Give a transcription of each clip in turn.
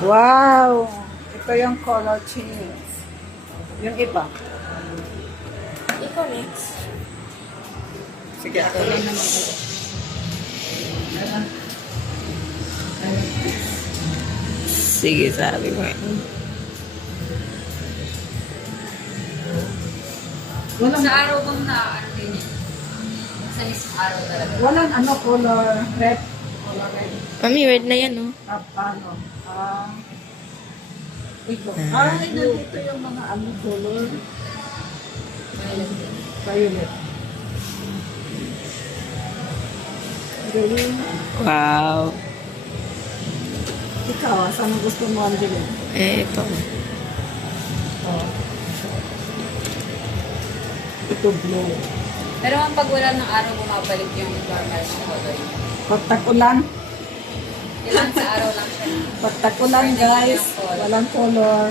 Wow! Ito yung color change. Yung iba. Ikaw next. Sige, ako lang naman. Sige, sabi mo. Walang, Sa araw bang na ano din yun? Sa mismong araw talaga. walang ano, color red. Color red. Mami, red na yan, oh. Ano? Ito. Nandito yung mga ano, color. Violet. Green. Wow. Ikaw, saan ang gusto mo, Angeline? Ito. Oh. Ito blue. Pero ang pag wala ng araw, bumabalik yung normal na color. Pag tag-ulan, Ilan sa araw lang siya. pag tag-ulan guys, walang color.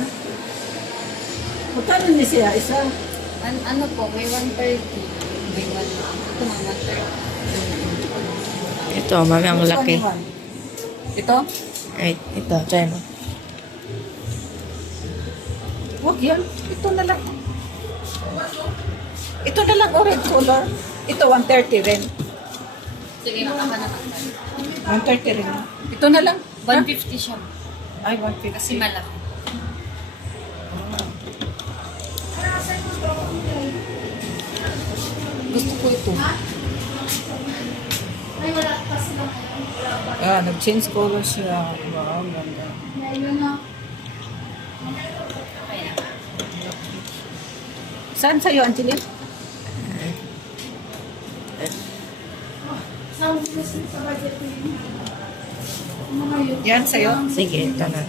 Magkano niya siya? Isa? Ano po, may 130. May 1. Ito nga, 130. Ito, mami, ang laki. Ito? Ay, ito, try mo. Huwag yan. Ito na lang. Ito na lang orange color. Ito 130 rin. Sige, makahanap ako. 130 rin. Ito na lang. 150 siya. Ay, 150. Kasi malaki. Gusto ko ito. Nag-change color siya. Wow, ganda. Saan sa'yo, Angeline? Yan sa'yo? Sige, ito na.